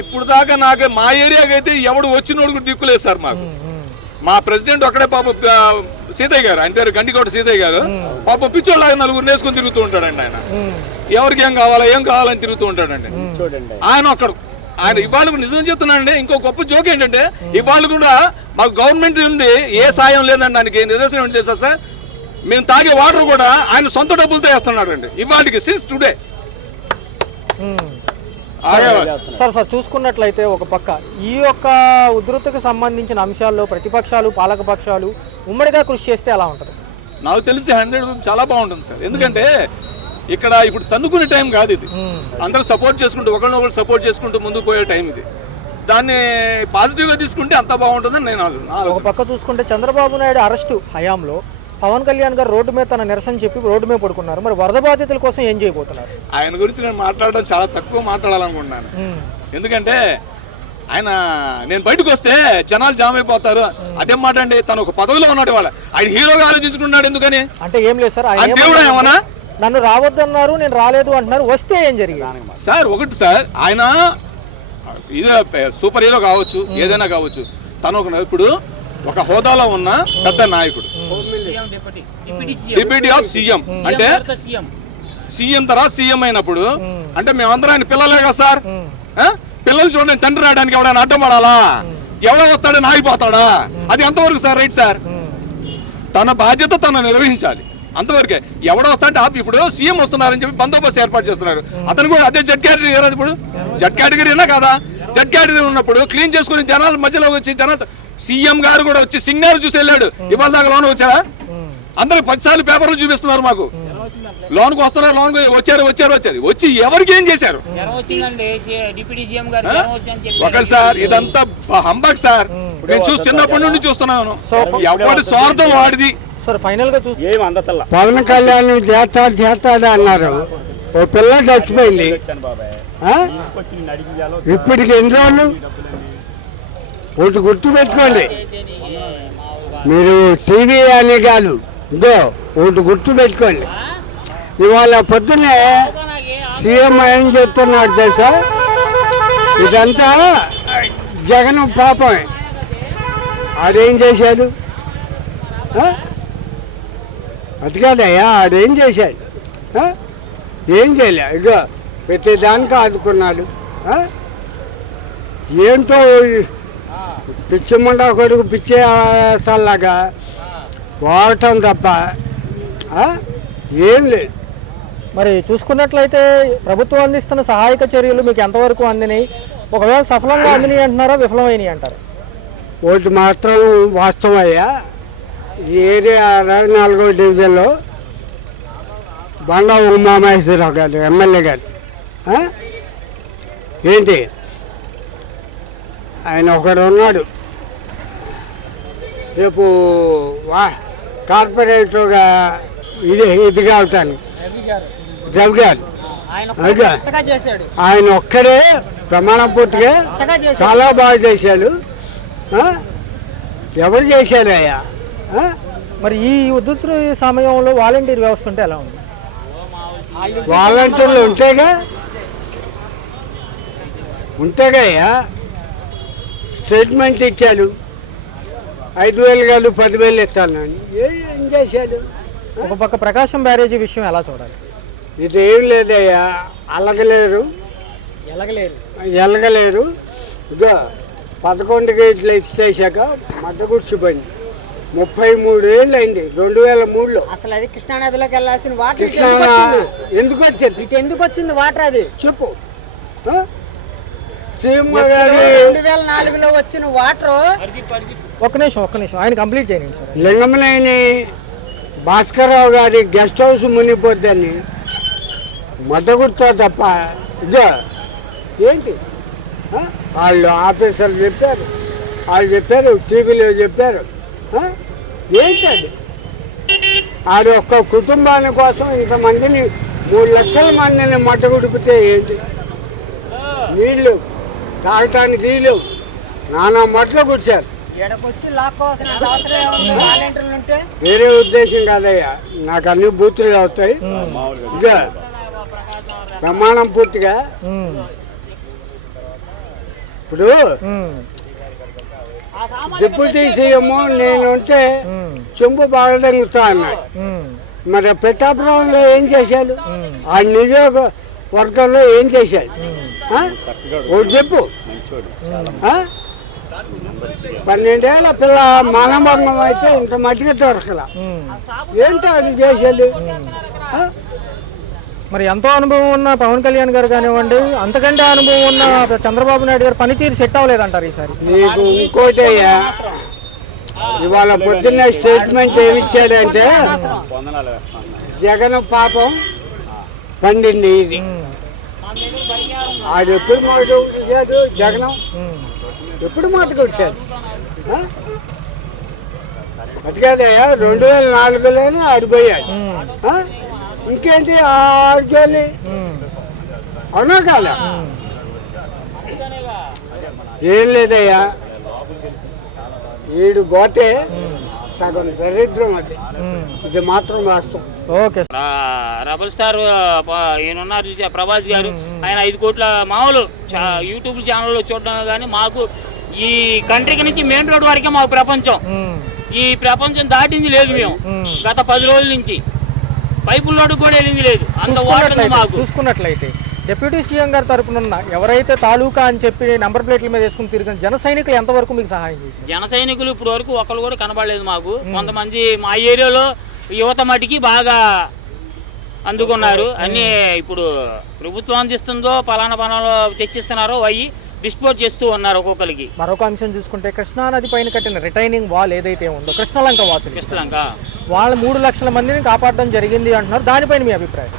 ఇప్పుడు దాకా నాకు మా ఏరియాకి అయితే ఎవడు వచ్చినోడు కూడా దిక్కులేదు సార్ మాకు. మా ప్రెసిడెంట్ ఒక్కడే పాప సీతయ్య గారు, ఆయన పేరు గండికోట సీతయ్య గారు, పాప పిచ్చోళ్ళగా నలుగురు నేసుకొని తిరుగుతూ ఉంటాడండి. ఆయన ఎవరికి ఏం కావాలని తిరుగుతూ ఉంటాడండి. ఆయన ఒక్కడు. ఆయన ఇవాళ నిజం చెప్తున్నానండి. ఇంకో గొప్ప జోక్ ఏంటంటే ఇవాళ కూడా మాకు గవర్నమెంట్ నుండి ఏ సాయం లేదండి. దానికి నిదర్శనం ఏంటి తెలుసా సార్? మేము తాగే వాటర్ కూడా ఆయన సొంత డబ్బులతో వేస్తున్నాడు అండి ఇవాళకి, సిన్స్ టుడే. సార్ చూసుకున్నట్లయితే ఒక పక్క ఈ యొక్క ఉధృతికి సంబంధించిన అంశాల్లో ప్రతిపక్షాలు పాలకపక్షాలు ఉమ్మడిగా కృషి చేస్తే ఎలా ఉంటుంది? నాకు తెలిసి 100 చాలా బాగుంటుంది సార్. ఎందుకంటే ఇక్కడ ఇప్పుడు తన్నుకునే టైం కాదు ఇది. అందరూ సపోర్ట్ చేసుకుంటూ ఒకరినొకరు సపోర్ట్ చేసుకుంటూ ముందుకు పోయే టైం ఇది. దాన్ని పాజిటివ్గా తీసుకుంటే అంత బాగుంటుందని నేను ఒక పక్క చూసుకుంటే చంద్రబాబు నాయుడు అరెస్టు హయాంలో పవన్ కళ్యాణ్ గారు రోడ్డు మీద తన నిరసన చెప్పి రోడ్డు మీద పడుకున్నారు. మరి వరద బాధితుల కోసం ఏం చేయబోతున్నారు? ఆయన గురించి నేను మాట్లాడడం చాలా తక్కువ మాట్లాడాలనుకుంటున్నాను. ఎందుకంటే నేను బయటకు వస్తే జనాలు జామ్ అయిపోతారు. అదేం మాట అండి? తను ఒక పదవిలో ఉన్నాడు. ఆయన హీరోగా ఆలోచించుకున్నాడు. ఎందుకని అంటే ఏం లేదు సార్, దేవుడు ఏమన్నా నన్ను రావద్దన్నారు, నేను రాలేదు అంటున్నారు. వస్తే ఏం జరిగింది సార్? ఒకటి సార్, ఆయన ఇదే సూపర్ హీరో కావచ్చు, ఏదైనా కావచ్చు. తను ఇప్పుడు ఒక హోదాలో ఉన్న పెద్ద నాయకుడు, డిప్యూటీ ఆఫ్ సీఎం. అంటే సీఎం తర్వాత సీఎం అయినప్పుడు అంటే మేమందరం ఆయన పిల్లలే కదా సార్. పిల్లలు చూడండి, తండ్రి రావడానికి ఎవడైనా అడ్డం పడాలా? ఎవడో వస్తాడని ఆగిపోతాడా? అది ఎంతవరకు సార్ రైట్ సార్? తన బాధ్యత తను నిర్వహించాలి, అంతవరకే. ఎవడో వస్తా అంటే ఇప్పుడు సీఎం వస్తున్నారని చెప్పి బందోబస్తు ఏర్పాటు చేస్తున్నారు. అతను కూడా అదే జడ్ కేటగిరీ కదా. ఇప్పుడు జడ్ కేటగిరీనా కదా? జడ్ కేటగిరీ ఉన్నప్పుడు క్లీన్ చేసుకుని జనాల మధ్యలో వచ్చి జనాలు సీఎం గారు కూడా వచ్చి సిగ్నల్ చూసి వెళ్ళాడు. ఇవాళ దాకా లోన్ వచ్చారా? అందరికి 10 సార్లు పేపర్లు చూపిస్తున్నారు మాకు. లోన్కి వస్తున్నారు, లోన్ వచ్చారు వచ్చి ఎవరికి ఏం చేశారు? ఒకటి సార్, ఇదంతా హంబక్ సార్. నేను చూసి చిన్నప్పటి నుండి చూస్తున్నాను. ఎవరి స్వార్థం వాడిది. పవన్ కళ్యాణ్ చేస్తాడు అన్నారు. ఓ పిల్ల చచ్చిపోయింది. ఇప్పటికి ఎన్ని రోజులు? ఒకటి గుర్తు పెట్టుకోండి, మీరు టీవీ అని కాదు, ఇదో ఒకటి గుర్తు పెట్టుకోండి. ఇవాళ పొద్దున్నే సీఎం ఏం చెప్తున్నాడు తెలుసా? ఇదంతా జగన్ పాపమే. ఆడేం చేశాడు? అది కాదయ్యా, ఆడేం చేశాడు? ఏం చేయలే. ఇగో ప్రతిదానికి ఆదుకున్నాడు. ఏంటో పిచ్చిమండా కొడుకు పిచ్చేసాలాగా వాడటం తప్ప ఏం లేదు. మరి చూసుకున్నట్లయితే ప్రభుత్వం అందిస్తున్న సహాయక చర్యలు మీకు ఎంతవరకు అందినాయి? ఒకవేళ సఫలంగా అందినాయి అంటున్నారా, విఫలమైనవి అంటారు? ఒకటి మాత్రం వాస్తవయ్యా, ఈ ఏరియా 64వ డివిజన్లో బండా ఉమామహేశ్వరరావు గారు ఎమ్మెల్యే గారు ఏంటి ఆయన ఒకడు ఉన్నాడు. రేపు కార్పొరేటర్గా ఇది కావటానికి రవి గారు ఆయన ఒక్కడే ప్రమాణ పూర్తిగా చాలా బాగా చేశాడు. ఎవరు చేశారు అయ్యా? మరి ఈ ఉధృతి సమయంలో వాలంటీర్ వ్యవస్థ ఉంటే ఎలా ఉంది? వాలంటీర్లు ఉంటేగా స్టేట్మెంట్ ఇచ్చాడు. 5,000 కాదు 10,000 ఇస్తాను. ఏం చేశాడు? ఒక పక్క ప్రకాశం బ్యారేజీ విషయం ఎలా చూడాలి? ఇదేం లేదయ్యా, ఎలగలేరు. ఇక 11 గేట్లు ఇచ్చేసాక మడ్డ గుర్చిపోయింది. 33 ఏళ్ళు అయింది. 2003లో అసలు అది కృష్ణానదిలోకి వెళ్ళాల్సిన వాటర్ ఎందుకు వచ్చింది? ఎందుకు వచ్చింది వాటర్? అది చెప్పు. సీఎం గారు 2004లో వచ్చిన వాటర్. ఒక్క నిమిషం ఆయన కంప్లీట్ చేయండి సార్. లింగమనేని భాస్కర్రావు గారి గెస్ట్ హౌస్ మునిగిపోద్దని మద్దగుర్తా తప్ప ఇదో ఏంటి? వాళ్ళు ఆఫీసర్లు చెప్పారు, టీవీలో చెప్పారు. ఏంటది? ఆడి ఒక్క కుటుంబాని కోసం ఇంతమందిని 3 లక్షల మందిని మట్టగుడిపితే ఏంటి? నీళ్ళు తాగటానికి నీళ్ళు నానా మట్లు కూర్చారు. వేరే ఉద్దేశం కాదయ్యా, నాకు అన్ని బూతులు అవుతాయి. ఇక ప్రమాణం పూర్తిగా ఇప్పుడు డిప్యూటీ సీఎం నేనుంటే చెంబు బాగా తగ్గుతా అన్నాడు. మరి పెట్టాపురంలో ఏం చేశాడు? ఆ నియోజకవర్గంలో ఏం చేశాడు? ఒకటి చెప్పు. 12 ఏళ్ళ పిల్ల మానభంగం అయితే ఇంత మట్టిగా దొరకలా. ఏంటో అది చేసేది. మరి ఎంతో అనుభవం ఉన్న పవన్ కళ్యాణ్ గారు కానివ్వండి, అంతకంటే అనుభవం ఉన్న చంద్రబాబు నాయుడు గారు పనితీరు సెట్ అవ్వలేదంటారు ఈసారి. నీకు ఇంకోటి అయ్యా, ఇవాళ పొద్దున్న స్టేట్మెంట్ ఏమిచ్చాడంటే జగన్ పాపం పండింది ఇది. ఆడు ఎప్పుడు మాట వచ్చాడు జగన్? ఎప్పుడు మాటకు వచ్చాడు? అటుకాదయ్యా, 2004లోనే ఆడిపోయాడు. ఇంకేంటి ఆడిపోయి అవునా కాదా? ఏం లేదయ్యా, ఈడు గోతే సగం దరిద్రం. అది ఇది మాత్రం వాస్తవం. ఓకే. రెబల్ స్టార్ ఈయనున్నారు చూసా ప్రభాస్ గారు, ఆయన 5 కోట్ల మామూలు యూట్యూబ్ ఛానల్లో చూడడం కానీ మాకు ఈ కంట్రీకి నుంచి మెయిన్ రోడ్ వరకే మాకు ప్రపంచం. ఈ ప్రపంచం దాటింది లేదు మేము గత 10 రోజుల నుంచి. పైపుల్లోకి కూడా వెళ్ళింది లేదు. అంత వాటర్ మాకు. చూసుకున్నట్లయితే డిప్యూటీ సీఎం గారి తరపున ఎవరైతే తాలూకా అని చెప్పి నంబర్ ప్లేట్ల మీద వేసుకుని తిరిగిన జన సైనికులు ఎంతవరకు మీకు సహాయం చేశారు? జన సైనికులు ఇప్పుడు వరకు ఒకళ్ళు కూడా కనబడలేదు మాకు. కొంతమంది మా ఏరియాలో యువత మటుకి బాగా అందుకున్నారు. అన్నీ ఇప్పుడు ప్రభుత్వం అందిస్తుందో పలానా పలానా తెచ్చిస్తున్నారో అవి డిస్పోజ్ చేస్తూ ఉన్నారు ఒక్కొక్కరికి. మరొక అంశం చూసుకుంటే కృష్ణానది పైన కట్టిన రిటైనింగ్ వాల్ ఏదైతే ఉందో కృష్ణలంక వాసులు, కృష్ణలంక వాళ్ళు 3 లక్షల మందిని కాపాడడం జరిగింది అంటున్నారు. దానిపైన మీ అభిప్రాయం?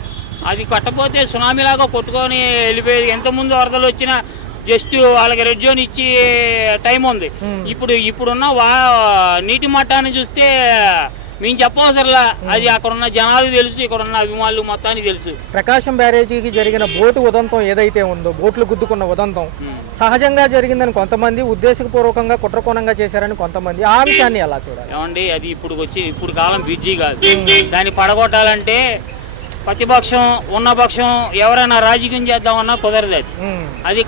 అది కట్టపోతే సునామీలాగా కొట్టుకొని వెళ్ళిపోయేది. ఎంతమంది వరదలు వచ్చినా జస్ట్ వాళ్ళకి రెడ్ జోన్ ఇచ్చి టైం ఉంది. ఇప్పుడున్న నీటి మట్టాన్ని చూస్తే మేము చెప్పవసరలా. అది అక్కడ ఉన్న జనాలకు తెలుసు, ఇక్కడ ఉన్న అభిమానులు మొత్తానికి తెలుసు. ప్రకాశం బ్యారేజీకి జరిగిన బోటు ఉదంతం ఏదైతే ఉందో, బోట్లు గుద్దుకున్న ఉదంతం సహజంగా జరిగిందని కొంతమంది, ఉద్దేశపూర్వకంగా కుట్రకోణంగా చేశారని కొంతమంది. ఆ అంశాన్ని ఎలా చూడాలి? ఏమండి, అది ఇప్పుడు కాలం బిజీ కాదు. దాన్ని పడగొట్టాలంటే ప్రతిపక్షం ఉన్న పక్షం ఎవరైనా రాజకీయం చేద్దామన్నా కుదరదు. అది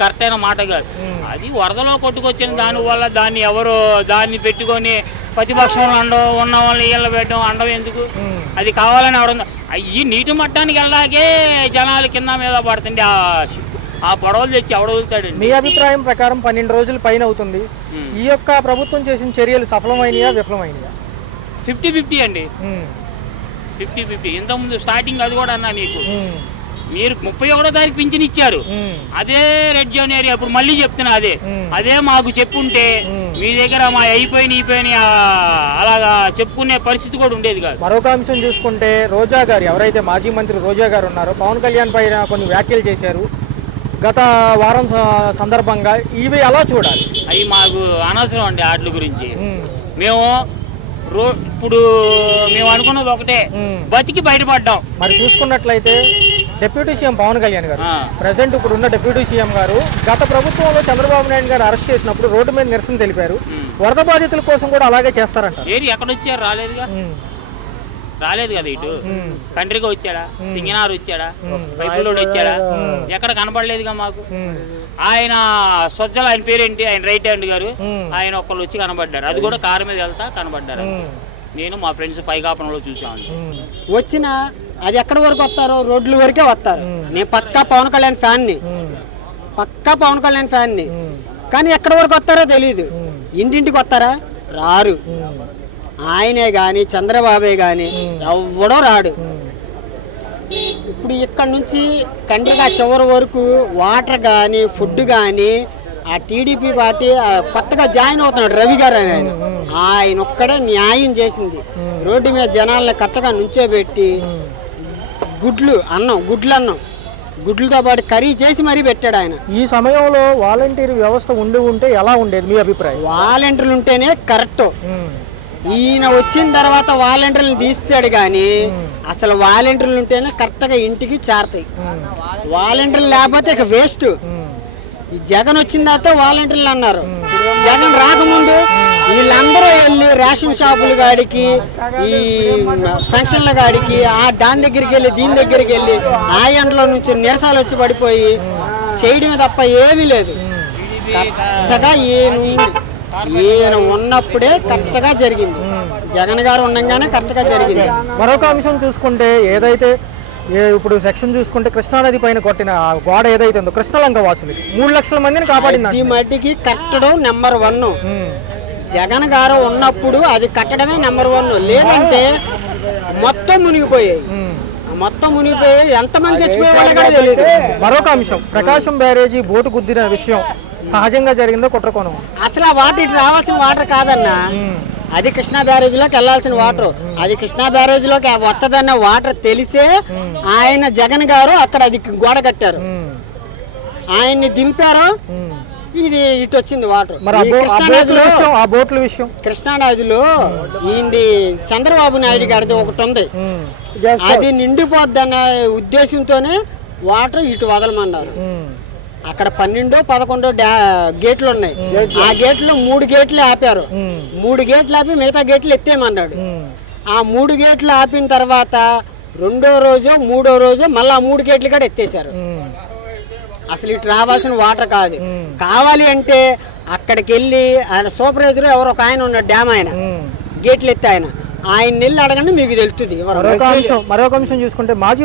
కరెక్ట్ అయిన మాట కాదు. అది వరదలో కొట్టుకొచ్చిన దానివల్ల దాన్ని ఎవరు దాన్ని పెట్టుకొని ప్రతిపక్షంలో ఉన్న వాళ్ళని ఇళ్ళ పెట్టడం అండం ఎందుకు? అది కావాలని ఎవరు ఈ నీటి మట్టానికి వెళ్ళడాకే జనాలు కింద మీద పడుతుంది. ఆ పడవలు తెచ్చి ఎవడవుతాడండి. మీ అభిప్రాయం ప్రకారం 12 రోజుల పైన అవుతుంది. ఈ యొక్క ప్రభుత్వం చేసిన చర్యలు సఫలమైనయా విఫలమైనయా? 50-50 అండి. 50-50. ఇంతకుముందు స్టార్టింగ్ అది కూడా అన్నా మీకు, మీరు 31వ తారీఖు పింఛన్ ఇచ్చారు. అదే రెడ్ జోన్ ఏరియా. ఇప్పుడు మళ్ళీ చెప్తున్నా, అదే మాకు చెప్పుంటే మీ దగ్గర మా అయిపోయిన అలాగా చెప్పుకునే పరిస్థితి కూడా ఉండేది కాదు. మరొక అంశం చూసుకుంటే రోజా గారు, ఎవరైతే మాజీ మంత్రి రోజా గారు ఉన్నారో, పవన్ కళ్యాణ్ పైన కొన్ని వ్యాఖ్యలు చేశారు గత వారం సందర్భంగా. ఇవి ఎలా చూడాలి? అవి మాకు అనవసరం అండి. వాటి గురించి ఇప్పుడు మేము అనుకున్నది ఒకటే, బతికి బయటపడ్డాం. మరి చూసుకున్నట్లయితే డిప్యూటీ సీఎం పవన్ కళ్యాణ్ గారు, ప్రజెంట్ ఇప్పుడు ఉన్న డిప్యూటీ సీఎం గారు, గత ప్రభుత్వంలో చంద్రబాబు నాయుడు గారు అరెస్ట్ చేసినప్పుడు రోడ్డు మీద నిరసన తెలిపారు. వరద బాధితుల కోసం కూడా అలాగే చేస్తారంట. ఎక్కడొచ్చారు? రాలేదు కదా. ఇటు కంట్రీగా వచ్చాడా? సింగనార్ వచ్చాడా? పైపులోడు వచ్చాడా? ఎక్కడ కనపడలేదుగా మాకు. ఆయన స్వచ్ఛల, ఆయన పేరేంటి, ఆయన రైట్ హ్యాండ్ గారు, ఆయన ఒక్కళ్ళు వచ్చి కనబడ్డారు. అది కూడా కారు మీద వెళ్తా కనబడ్డారు. నేను మా ఫ్రెండ్స్ పైకాపంలో చూసాను. వచ్చిన అది ఎక్కడి వరకు వస్తారో రోడ్ల వరకే వస్తారు. నేను పక్కా పవన్ కళ్యాణ్ ఫ్యాన్ని, కానీ ఎక్కడి వరకు వస్తారో తెలియదు. ఇంటింటికి వస్తారా? రారు. ఆయనే కానీ చంద్రబాబే కానీ ఎవడో రాడు. ఇప్పుడు ఇక్కడ నుంచి కండ్రిగా చివరి వరకు వాటర్ కానీ ఫుడ్ కానీ ఆ టీడీపీ పార్టీ కొత్తగా జాయిన్ అవుతున్నాడు రవి గారు అని, ఆయన ఒక్కడే న్యాయం చేసింది. రోడ్డు మీద జనాలను కరెక్ట్గా నుంచోబెట్టి గుడ్లు అన్నం గుడ్లతో పాటు కర్రీ చేసి మరీ పెట్టాడు ఆయన. ఈ సమయంలో వాలంటీర్ వ్యవస్థ ఉంటే ఎలా ఉండేది మీ అభిప్రాయం? వాలంటీర్లు ఉంటేనే కరెక్ట్. ఈయన వచ్చిన తర్వాత వాలంటీర్లను తీస్తాడు కానీ అసలు వాలంటీర్లు ఉంటేనే కరెక్ట్గా ఇంటికి చేరతాయి. వాలంటీర్లు లేకపోతే ఇక వేస్ట్. ఈ జగన్ వచ్చిన తర్వాత వాలంటీర్లు అన్నారు. జగన్ రాకముందు వీళ్ళందరూ వెళ్ళి రేషన్ షాపుల కాడికి, ఈ ఫంక్షన్ల కాడికి, దాని దగ్గరికి వెళ్ళి దీని దగ్గరికి వెళ్ళి ఆ ఎండలో నుంచి నిరసాలు వచ్చి పడిపోయి చేయడమే తప్ప ఏమీ లేదు. కరెక్ట్గా ఈయన ఉన్నప్పుడే కరెక్ట్గా జరిగింది. జగన్ గారు ఉండగానే కరెక్ట్గా జరిగింది. మరొక అంశం చూసుకుంటే ఏదైతే ఇప్పుడు సెక్షన్ చూసుకుంటే కృష్ణానది పైన కొట్టిన ఆ గోడ ఏదైతే ఉందో కృష్ణలంక వాసులకి 3 లక్షల మందిని కాపాడింది. ఈ మట్టికి కట్టడం నెంబర్ 1. జగన్ గారు ఉన్నప్పుడు అది కట్టడమే నెంబర్ 1. లేదంటే మొత్తం మునిగిపోయాయి. మొత్తం మునిగిపోయి ఎంతమంది చచ్చిపోయేవాళ్ళు కూడా తెలియదు. మరొక అంశం ప్రకాశం బ్యారేజీ బోటు గుద్దిన విషయం సహజంగా జరిగిందో కుట్రకోణం? అసలు ఆ వాటర్ ఇటు రావాల్సిన వాటర్ కాదన్నా, అది కృష్ణా బ్యారేజీలోకి వెళ్లాల్సిన వాటర్. అది కృష్ణా బ్యారేజీలోకి వస్తుందన్న వాటర్ తెలిసే ఆయన జగన్ గారు అక్కడ అది గోడ కట్టారు. ఆయన్ని దింపారు, ఇది ఇటు వచ్చింది వాటర్. కృష్ణానదిలో ఈయనది చంద్రబాబు నాయుడు గారిది ఒకటి ఉంది, అది నిండిపోద్దన్న ఉద్దేశంతోనే వాటర్ ఇటు వదలమన్నారు. అక్కడ 12-11 గేట్లు ఉన్నాయి. ఆ గేట్లు 3 గేట్లు ఆపారు. 3 గేట్లు ఆపి మిగతా గేట్లు ఎత్తేయమన్నాడు. ఆ 3 గేట్లు ఆపిన తర్వాత 2వ రోజు 3వ రోజు మళ్ళీ ఆ 3 గేట్లు కూడా ఎత్తేసారు. అసలు ఇటు రావాల్సిన వాటర్ కాదు. కావాలి అంటే అక్కడికి వెళ్ళి ఆయన సూపర్వైజర్ ఎవరో ఒక ఆయన ఉన్నాడు, డ్యామ్ ఆయన, గేట్లు ఎత్తే ఆయన వెళ్ళి అడగండి, మీకు తెలుస్తుంది. మరొక అంశం చూసుకుంటే మాజీ